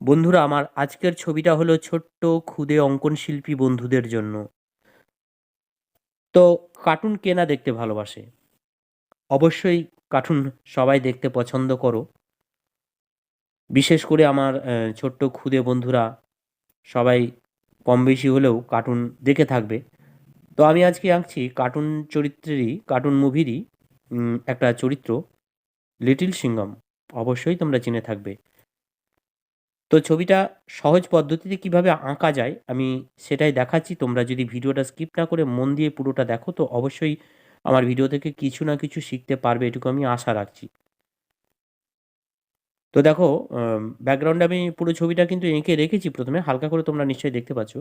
বন্ধুরা, আমার আজকের ছবিটা হলো ছোট্ট ক্ষুদে অঙ্কন শিল্পী বন্ধুদের জন্য। তো কার্টুন কে না দেখতে ভালোবাসে? অবশ্যই কার্টুন সবাই দেখতে পছন্দ করো। বিশেষ করে আমার ছোট্ট ক্ষুদে বন্ধুরা সবাই কম বেশি হলেও কার্টুন দেখে থাকবে। তো আমি আজকে আঁকছি কার্টুন মুভিরই একটা চরিত্র, লিটল সিংঘম। অবশ্যই তোমরা চিনে থাকবে। তো ছবিটা সহজ পদ্ধতিতে কিভাবে আঁকা যায় আমি সেটাই দেখাচ্ছি। তোমরা যদি ভিডিওটা স্কিপ না করে মন দিয়ে পুরোটা দেখো তো অবশ্যই আমার ভিডিও থেকে কিছু না কিছু শিখতে পারবে, এটুকু আমি আশা রাখছি। তো দেখো, ব্যাকগ্রাউন্ডে আমি পুরো ছবিটা কিন্তু এঁকে রেখেছি প্রথমে, হালকা করে তোমরা নিশ্চয়ই দেখতে পাচ্ছ।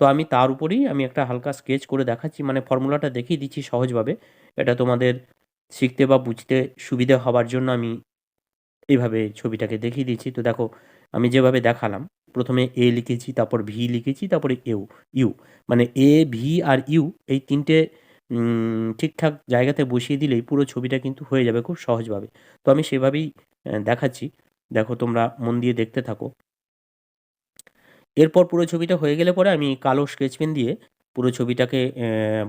তো আমি তার উপরেই আমি একটা হালকা স্কেচ করে দেখাচ্ছি, মানে ফর্মুলাটা দেখিয়ে দিচ্ছি সহজভাবে। এটা তোমাদের শিখতে বা বুঝতে সুবিধে হবার জন্য আমি এইভাবে ছবিটাকে দেখিয়ে দিচ্ছি। তো দেখো, আমি যেভাবে দেখালাম, প্রথমে এ লিখেছি, তারপর ভি লিখেছি, তারপরে ইউ, মানে এ ভি আর ইউ এই তিনটে ঠিকঠাক জায়গাতে বসিয়ে দিলেই পুরো ছবিটা কিন্তু হয়ে যাবে খুব সহজভাবে। তো আমি সেভাবেই দেখাচ্ছি। দেখো, তোমরা মন দিয়ে দেখতে থাকো। এরপর পুরো ছবিটা হয়ে গেলে পরে আমি কালো স্কেচ পেন দিয়ে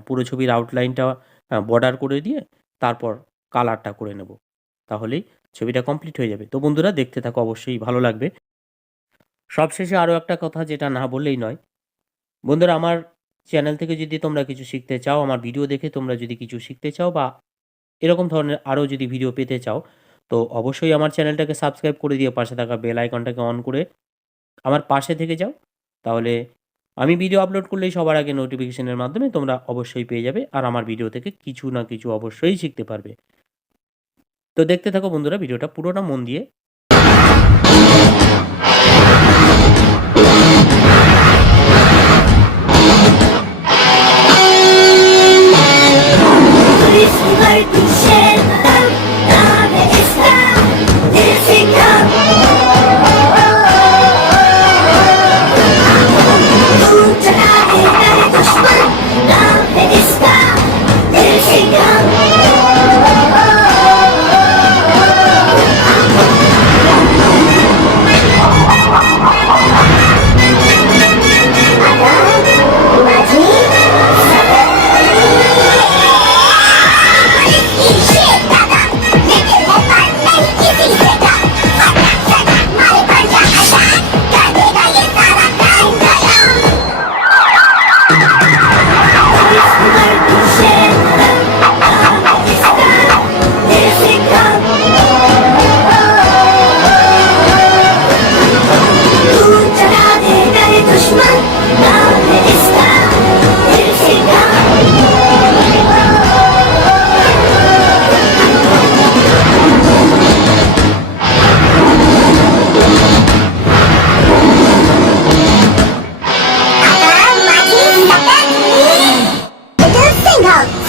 পুরো ছবির আউটলাইনটা বর্ডার করে দিয়ে তারপর কালারটা করে নেব। তাহলেই ছবিটা কমপ্লিট হয়ে যাবে। তো বন্ধুরা, দেখতে থাকো, অবশ্যই ভালো লাগবে। সবশেষে আরও একটা কথা যেটা না বললেই নয়, বন্ধুরা, আমার চ্যানেল থেকে যদি তোমরা কিছু শিখতে চাও, আমার ভিডিও দেখে তোমরা যদি কিছু শিখতে চাও বা এরকম ধরনের আরও যদি ভিডিও পেতে চাও, তো অবশ্যই আমার চ্যানেলটাকে সাবস্ক্রাইব করে দিয়ে পাশে থাকা বেল আইকনটাকে অন করে আমার পাশে থেকে যাও। তাহলে আমি ভিডিও আপলোড করলেই সবার আগে নোটিফিকেশনের মাধ্যমে তোমরা অবশ্যই পেয়ে যাবে, আর আমার ভিডিও থেকে কিছু না কিছু অবশ্যই শিখতে পারবে। তো দেখতে থাকো বন্ধুরা ভিডিওটা পুরোটা মন দিয়ে।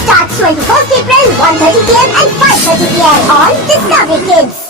Starts 24th April, 1:30 p.m. and 5:30 p.m. on Discovery Kids.